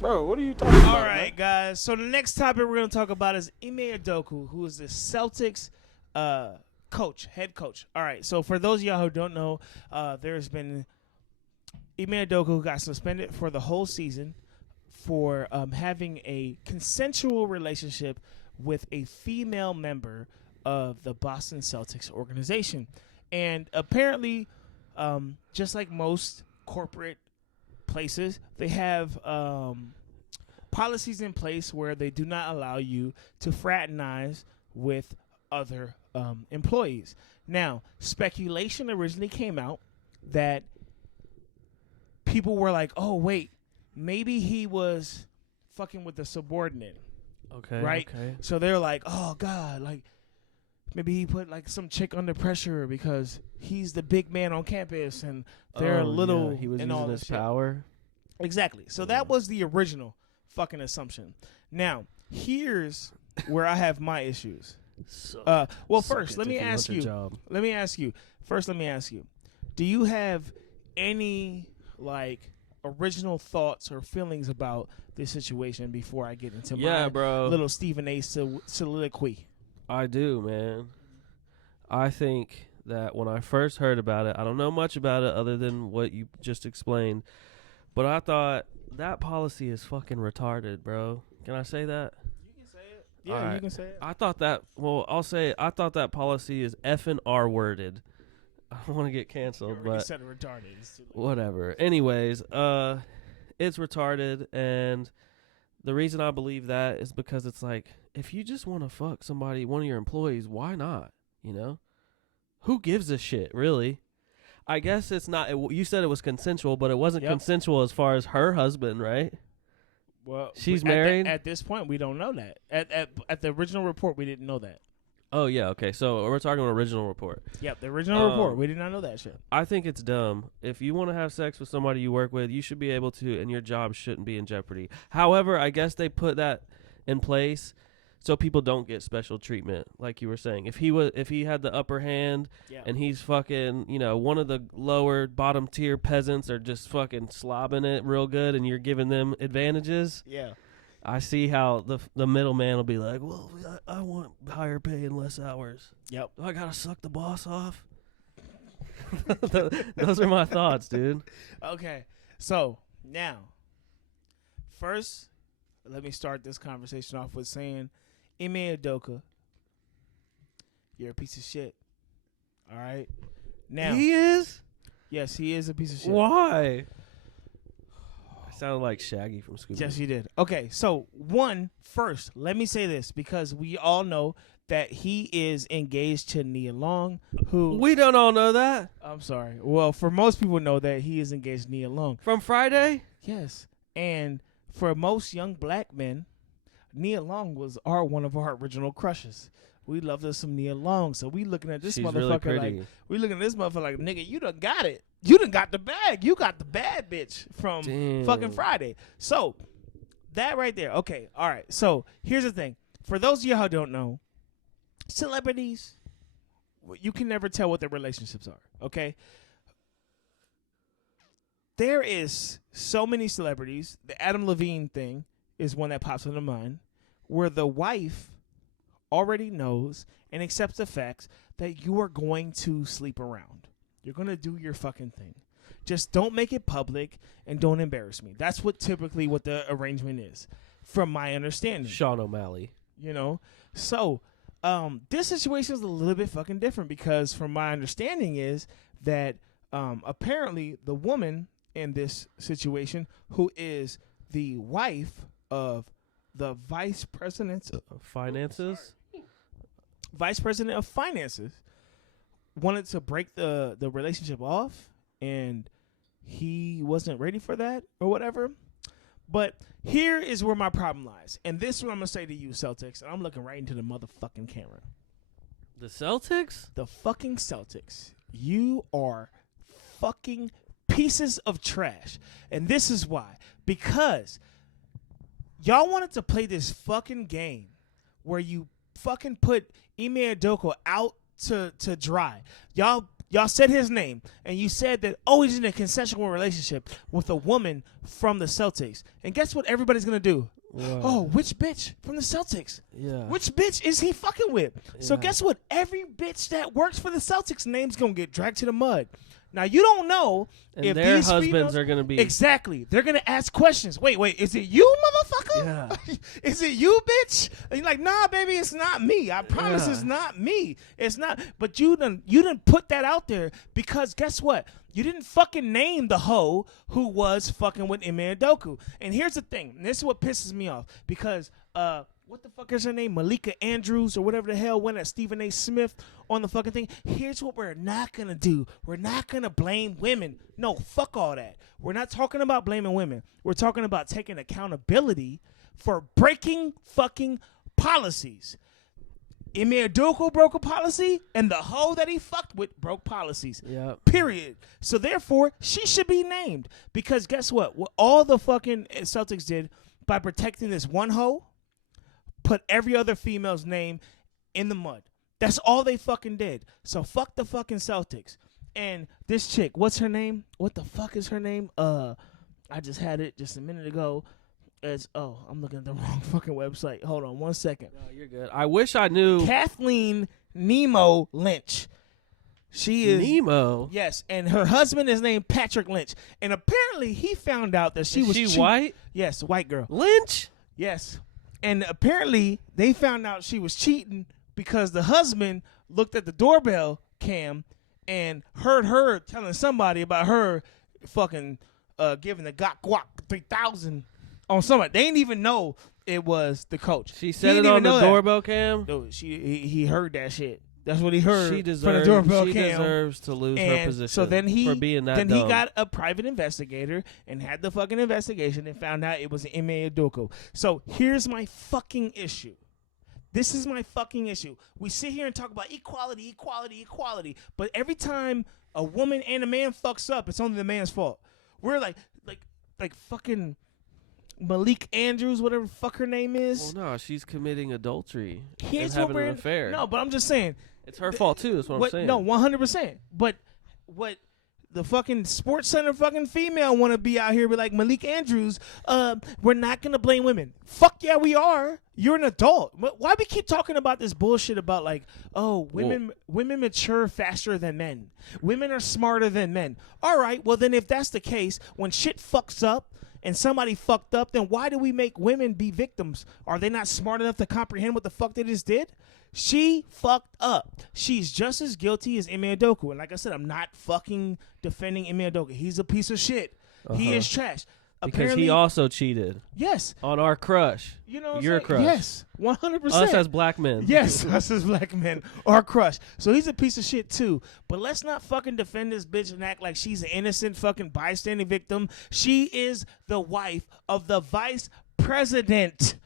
Bro, what are you talking about? All right, guys. So the next topic we're going to talk about is Ime Udoka, who is the Celtics head coach. All right. So for those of y'all who don't know, there's been Ime Udoka who got suspended for the whole season for having a consensual relationship with a female member of the Boston Celtics organization. And apparently, just like most corporate places, they have policies in place where they do not allow you to fraternize with other employees. Now, speculation originally came out that people were like, oh, wait, maybe he was fucking with the subordinate. Okay. Right? Okay. So they're like, oh, God, like, maybe he put like some chick under pressure because he's the big man on campus and they're little. Yeah. He was and using all his this shit. power. Exactly. So that was the original fucking assumption. Now, here's where I have my issues. Well, first, let me ask you. First, let me ask you. Do you have any like original thoughts or feelings about this situation before I get into my little Stephen A. soliloquy? I do, man. I think that when I first heard about it, I don't know much about it other than what you just explained, but I thought that policy is fucking retarded, bro. Can I say that? You can say it. Yeah, you can say it. I thought that, I'll say it. I thought that policy is effing R-worded. I don't want to get canceled, but said retarded. whatever. Anyways, it's retarded, and the reason I believe that is because it's like, if you just want to fuck somebody, one of your employees, why not? You know? Who gives a shit, really? I guess it's not, you said it was consensual, but it wasn't consensual as far as her husband, right? Well, she's married? At this point, we don't know that. At the original report, we didn't know that. Oh, yeah, okay. So we're talking original report. Yep, the original report. We did not know that shit. I think it's dumb. If you want to have sex with somebody you work with, you should be able to, and your job shouldn't be in jeopardy. However, I guess they put that in place so people don't get special treatment, like you were saying. If he had the upper hand and he's fucking, one of the lower bottom tier peasants are just fucking slobbing it real good and you're giving them advantages. Yeah. I see how the middleman will be like, well, I want higher pay and less hours. Yep. I got to suck the boss off. Those are my thoughts, dude. Okay. So, now, first, let me start this conversation off with saying, Ime Udoka, you're a piece of shit. All right? Now, He is? Yes, he is a piece of shit. Why? I sounded like Shaggy from Scooby. Yes, you did. Okay, so first, let me say this because we all know that he is engaged to Nia Long, who... We don't all know that. I'm sorry. Well, for most people know that he is engaged to Nia Long. From Friday? Yes. And for most young black men, Nia Long was one of our original crushes. We loved us some Nia Long. So we looking at this She's motherfucker really like... We looking at this motherfucker like, nigga, you done got it. You done got the bag. You got the bad bitch from fucking Friday. So, that right there. Okay, all right. So, here's the thing. For those of you who don't know, celebrities, you can never tell what their relationships are, okay? There is so many celebrities. The Adam Levine thing is one that pops into mind, where the wife already knows and accepts the facts that you are going to sleep around. You're going to do your fucking thing. Just don't make it public and don't embarrass me. That's typically what the arrangement is, from my understanding. Sean O'Malley. So this situation is a little bit fucking different because from my understanding is that apparently the woman in this situation, who is the wife of the vice president of finances, wanted to break the relationship off, and he wasn't ready for that or whatever. But here is where my problem lies. And this is what I'm going to say to you, Celtics. And I'm looking right into the motherfucking camera. The Celtics? The fucking Celtics. You are fucking pieces of trash. And this is why. Because y'all wanted to play this fucking game where you fucking put Ime Udoka out to dry. Y'all Y'all said his name, and you said that, he's in a consensual relationship with a woman from the Celtics. And guess what everybody's going to do? Whoa. Oh, which bitch from the Celtics? Yeah. Which bitch is he fucking with? So Yeah. guess what? Every bitch that works for the Celtics name's going to get dragged to the mud. Now, you don't know And if their these husbands females, are going to be. Exactly. They're going to ask questions. Wait, is it you, motherfucker? Yeah. Is it you, bitch? And you're like, nah, baby, it's not me. I promise Yeah. it's not me. It's not. But you done put that out there because guess what? You didn't fucking name the hoe who was fucking with Ime Udoka. And here's the thing. And this is what pisses me off because what the fuck is her name? Malika Andrews or whatever the hell went at Stephen A. Smith on the fucking thing. Here's what we're not going to do. We're not going to blame women. No, fuck all that. We're not talking about blaming women. We're talking about taking accountability for breaking fucking policies. Ime Udoka broke a policy, and the hoe that he fucked with broke policies. Yep. Period. So therefore, she should be named because guess what? What all the fucking Celtics did by protecting this one hoe, put every other female's name in the mud. That's all they fucking did. So fuck the fucking Celtics. And this chick, what's her name? What the fuck is her name? I just had it just a minute ago. I'm looking at the wrong fucking website. Hold on 1 second. No, you're good. I wish I knew. Kathleen Nemo Lynch. She is Nemo. Yes, and her husband is named Patrick Lynch. And apparently he found out that she Is was she cheating. white? Yes, white girl. Lynch? Yes. And apparently they found out she was cheating because the husband looked at the doorbell cam and heard her telling somebody about her fucking giving the guac 3,000 on somebody. They didn't even know it was the coach. She said it on the doorbell cam? No, he heard that shit. That's what he heard She from the deserves, doorbell she cam. deserves to lose her position So then for being that then dumb. he got a private investigator and had the fucking investigation and found out it was Ime Udoka. So here's my fucking issue. This is my fucking issue. We sit here and talk about equality, but every time a woman and a man fucks up, it's only the man's fault. We're like fucking Malik Andrews, whatever the fuck her name is. Well, no, she's committing adultery Here's and what having we're an affair. No, but I'm just saying. It's her fault, too. That's what I'm saying. No, 100%. But what the fucking Sports Center fucking female want to be out here be like, Malik Andrews, we're not going to blame women. Fuck yeah, we are. You're an adult. Why we keep talking about this bullshit about like, women mature faster than men. Women are smarter than men. All right, well then if that's the case, when shit fucks up, and somebody fucked up, then why do we make women be victims? Are they not smart enough to comprehend what the fuck they just did? She fucked up. She's just as guilty as Ime Udoka. And like I said, I'm not fucking defending Ime Udoka. He's a piece of shit. He is trash. Because Apparently, he also cheated. Yes. On our crush. You know what Your I'm saying? crush. Yes. 100%. Us as black men. Yes, us as black men are crushed. So he's a piece of shit too. But let's not fucking defend this bitch and act like she's an innocent fucking bystander victim. She is the wife of the vice president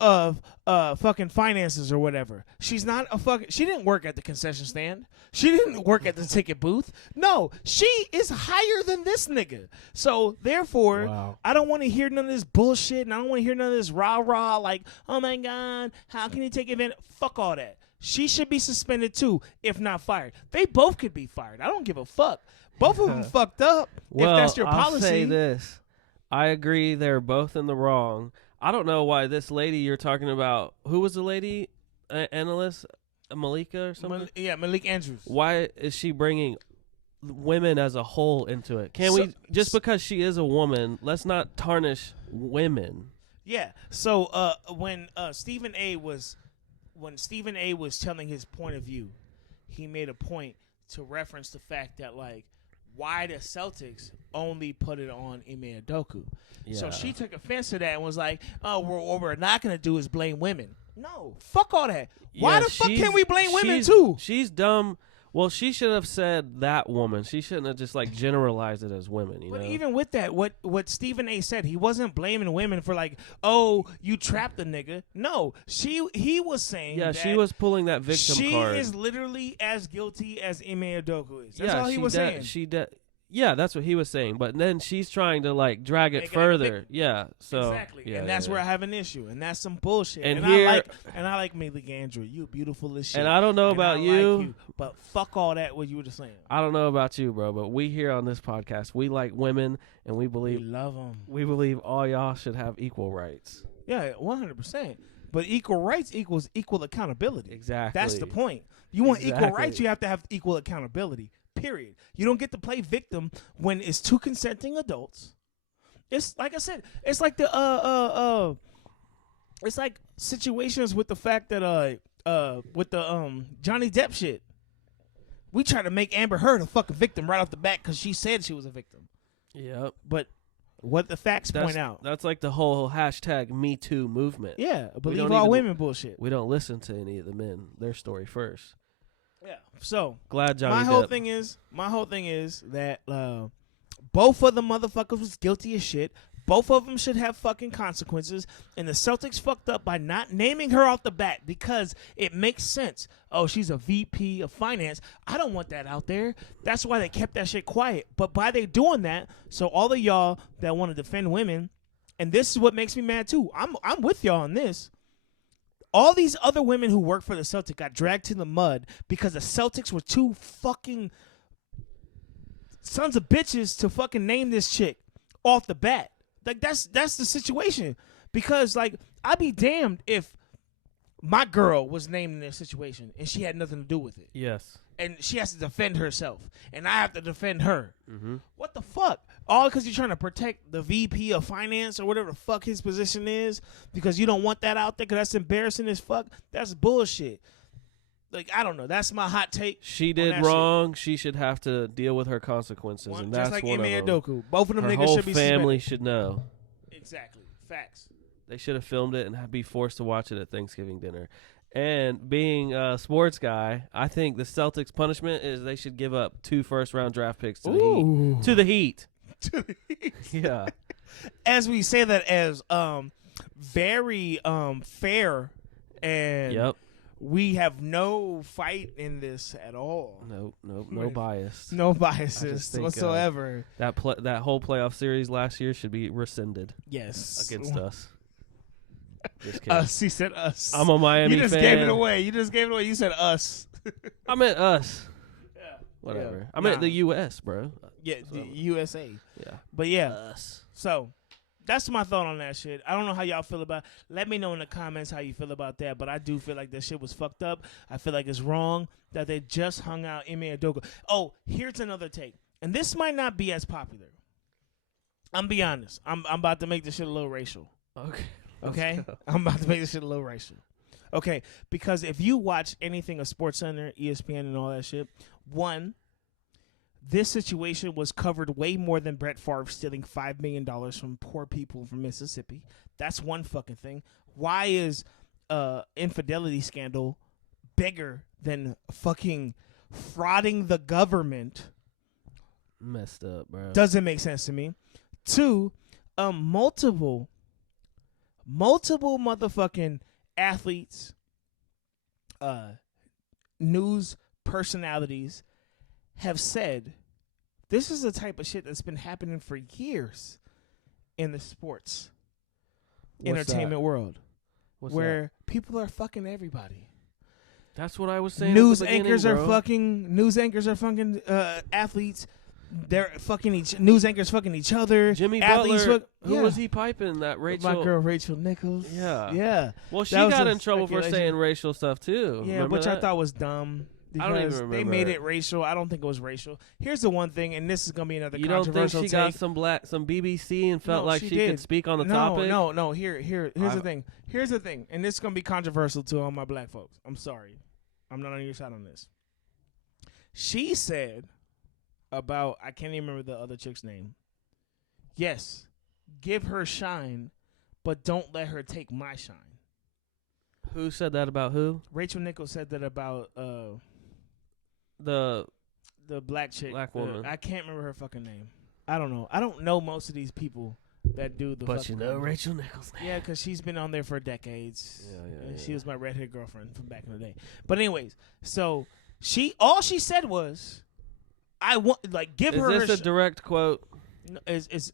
of fucking finances or whatever. She's not a fucking. She didn't work at the concession stand. She didn't work at the ticket booth. No, she is higher than this nigga. So therefore, Wow. I don't want to hear none of this bullshit, and I don't want to hear none of this rah rah like, oh my god, how can you take advantage? Fuck all that. She should be suspended too, if not fired. They both could be fired. I don't give a fuck. Both of them fucked up. Well, if that's your policy. I'll say this. I agree they're both in the wrong. I don't know why this lady you're talking about, who was the lady? Analyst? Malika or something? Malik Andrews. Why is she bringing women as a whole into it? Just because she is a woman, let's not tarnish women. Yeah. So when Stephen A was telling his point of view, he made a point to reference the fact that like why the Celtics only put it on Ime Udoka. Yeah. So she took offense to that and was like, "Oh, what we're not gonna do is blame women." No, fuck all that. Why Yeah, the fuck can't we blame women she's- too? She's dumb. Well, she should have said that woman. She shouldn't have just like generalized it as women. You But know? even with that, what Stephen A. said, he wasn't blaming women for like, oh, you trapped the nigga. No, he was saying yeah, that she was pulling that victim she card. is literally as guilty as Ime Udoka is. That's yeah, all he was saying. Yeah, that's what he was saying. But then she's trying to like drag it Make it like a further. Yeah. So exactly, yeah, and that's yeah, where I have an issue, and that's some bullshit. And And here- I like Malik Andrew. You beautiful as shit. And I don't know and about I you. like you, but fuck all that. What you were just saying. I don't know about you, bro, but we here on this podcast, we like women, and we We believe love them. all y'all should have equal rights. Yeah, 100%. But equal rights equals equal accountability. Exactly. That's the point. You want equal Exactly. rights, you have to have equal accountability. Period. You don't get to play victim when it's two consenting adults. It's like I said, it's like it's like situations with the fact that with the Johnny Depp shit. We try to make Amber Heard a fucking victim right off the bat because she said she was a victim. Yep. But what the facts point out. That's like the whole hashtag Me Too movement. Yeah, believe don't all even- women bullshit. We don't listen to any of the men, their story first. Yeah. So Glad Johnny my whole Depp. thing is that both of the motherfuckers was guilty as shit. Both of them should have fucking consequences. And the Celtics fucked up by not naming her off the bat because it makes sense. Oh, she's a VP of finance. I don't want that out there. That's why they kept that shit quiet. But by they doing that, so all of y'all that want to defend women, and this is what makes me mad too. I'm with y'all on this. All these other women who work for the Celtics got dragged to the mud because the Celtics were too fucking sons of bitches to fucking name this chick off the bat. Like that's the situation. Because like I'd be damned if my girl was named in this situation and she had nothing to do with it. Yes. And she has to defend herself. And I have to defend her. Mm-hmm. What the fuck? All because you're trying to protect the VP of finance or whatever the fuck his position is because you don't want that out there because that's embarrassing as fuck. That's bullshit. Like, I don't know. That's my hot take. She on did that wrong. She should have to deal with her consequences, shit. and Just that's like one Ime of them. Udoka. Both of them Her niggas whole should be family suspended. should know. Exactly. Facts. They should have filmed it and be forced to watch it at Thanksgiving dinner. And being a sports guy, I think the Celtics' punishment is they should give up 2 first-round draft picks to the Heat. To the Heat. Yeah. As we say that as very fair and Yep. we have no fight in this at all. No bias. No I biases just think, whatsoever. That whole playoff series last year should be rescinded Yes. against us. Just kidding. Us. He said us. I'm a Miami You just fan. gave it away. You said us. I meant us. Yeah. Whatever. Yeah. I meant Nah. the U.S., bro. Yeah, So- the USA. Yeah. But yeah, Us. so that's my thought on that shit. I don't know how y'all feel about. Let me know in the comments how you feel about that. But I do feel like that shit was fucked up. I feel like it's wrong that they just hung out Ime Udoka. Oh, here's another take, and this might not be as popular. I'm be honest. I'm about to make this shit a little racial. Okay. Okay, Let's go. I'm about to make this shit a little racial. Okay, because if you watch anything of SportsCenter, ESPN, and all that shit, one, this situation was covered way more than Brett Favre stealing $5 million from poor people from Mississippi. That's one fucking thing. Why is infidelity scandal bigger than fucking frauding the government? Messed up, bro. Doesn't make sense to me. Two, multiple motherfucking athletes, news personalities have said this is the type of shit that's been happening for years in the sports entertainment world, What's where people are fucking everybody. That's what I was saying. News at the anchors beginning, are bro. fucking athletes. They're fucking news anchors fucking each other. Jimmy athletes Butler. Who yeah. was he piping? That Rachel. My girl Rachel Nichols. Yeah. Yeah. Well, she That was got a in trouble for speculation. saying racial stuff too. Yeah, Remember which I that? thought was dumb. I don't even Because they remember made it. it racial. I don't think it was racial. Here's the one thing, and this is gonna be another You don't think controversial she take. got some BBC and felt No, like she she did. could speak on the no, topic? No. Here's the thing. Here's the thing, and this is gonna be controversial to all my black folks. I'm sorry, I'm not on your side on this. She said about I can't even remember the other chick's name. Yes, give her shine, but don't let her take my shine. Who said that about who? Rachel Nichols said that about The the black chick, Black woman. I can't remember her fucking name. I don't know. I don't know most of these people that do the. but you fucking know numbers. Rachel Nichols. Yeah, because she's been on there for decades. Yeah, And yeah. She was my redhead girlfriend from back in the day. But anyways, so all she said was, I want give Is her this her a direct quote? No, is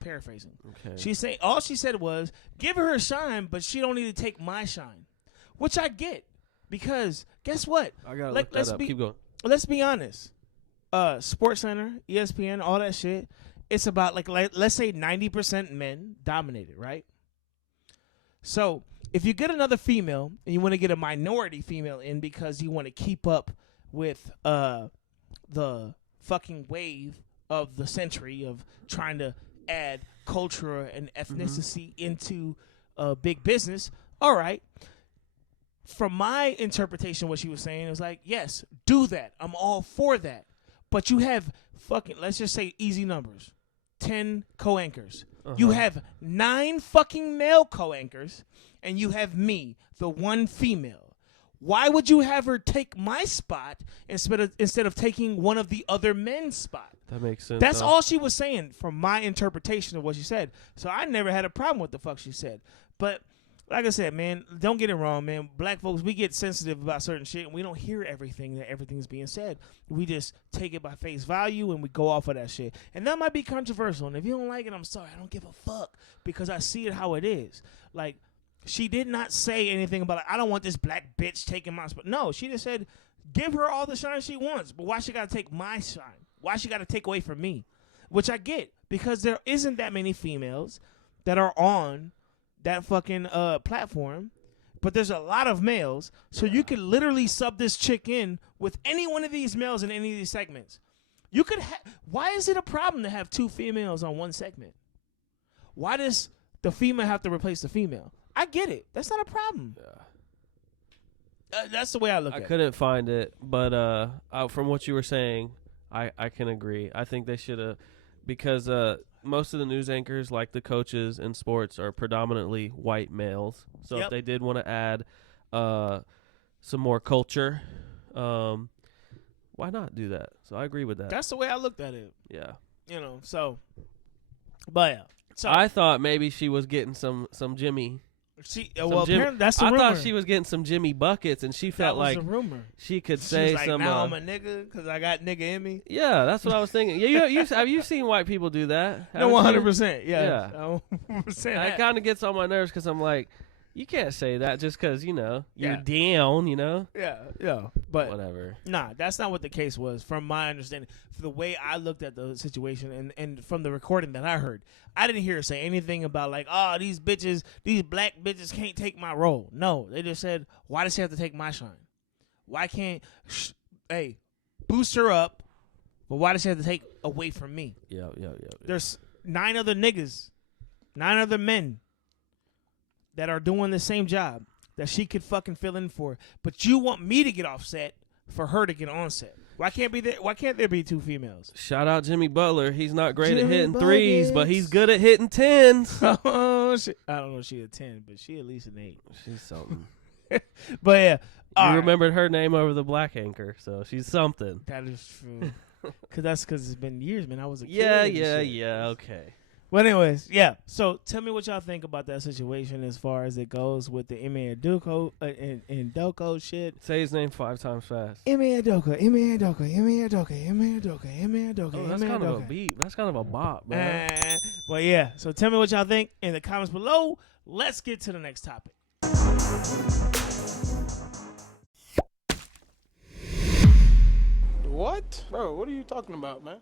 paraphrasing. Okay. All she said was, give her her shine, but she don't need to take my shine, which I get, because guess what? I gotta look that up. Keep going. Let's be honest. Sports Center, ESPN, all that shit. It's about let's say 90% men dominated, right? So if you get another female and you want to get a minority female in because you want to keep up with the fucking wave of the century of trying to add culture and ethnicity into big business, all right. From my interpretation, what she was saying was yes, do that. I'm all for that. But you have let's just say easy numbers, 10 co-anchors. You have 9 fucking male co-anchors, and you have me, the one female. Why would you have her take my spot instead of taking one of the other men's spot? That makes sense. That's all she was saying from my interpretation of what she said. So I never had a problem with the fuck she said. But like I said, man, don't get it wrong, man. Black folks, we get sensitive about certain shit, and we don't hear everything's being said. We just take it by face value, and we go off of that shit. And that might be controversial. And if you don't like it, I'm sorry. I don't give a fuck because I see it how it is. She did not say anything about I don't want this black bitch taking my spot. No, she just said give her all the shine she wants. But why she got to take my shine? Why she got to take away from me? Which I get, because there isn't that many females that are on that fucking platform, but there's a lot of males, so you could literally sub this chick in with any one of these males in any of these segments. You could why is it a problem to have 2 females on one segment? Why does the female have to replace the female? I get it. That's not a problem. That's the way I look at it. I couldn't find it, but from what you were saying, I can agree. I think they should have, because most of the news anchors, like the coaches in sports, are predominantly white males. So if they did want to add some more culture, why not do that? So I agree with that. That's the way I looked at it. Yeah. So. But yeah. So I thought maybe she was getting some Jimmy. Apparently that's the rumor. I thought she was getting some Jimmy buckets, and she felt like a rumor. She could say some. Now I'm a nigga because I got nigga in me. Yeah, that's what I was thinking. Yeah, have you seen white people do that? No, 100%. Yeah. 100%. It kind of gets on my nerves because I'm like, you can't say that just because you're down. Yeah. But whatever. Nah, that's not what the case was. From my understanding, for the way I looked at the situation, and from the recording that I heard, I didn't hear her say anything about these black bitches can't take my role. No, they just said, why does she have to take my shine? Why can't boost her up, but why does she have to take away from me? Yeah. There's 9 other niggas, 9 other men that are doing the same job that she could fucking fill in for, but you want me to get offset for her to get on set. Why can't there be 2 females? Shout out Jimmy Butler. He's not great at hitting threes, but he's good at hitting 10s. Oh, I don't know if she's a 10, but she at least an 8. She's something. But yeah, you remembered her name over the black anchor, so she's something. That is true. Because it's been years, man. I was a kid. Yeah. Okay. But anyways, yeah. So tell me what y'all think about that situation as far as it goes with the Ime Udoka shit. Say his name 5 times fast. Ime Udoka. Oh, that's kind of a beat. That's kind of a bop, man. Well, yeah. So tell me what y'all think in the comments below. Let's get to the next topic. What? Bro, what are you talking about, man?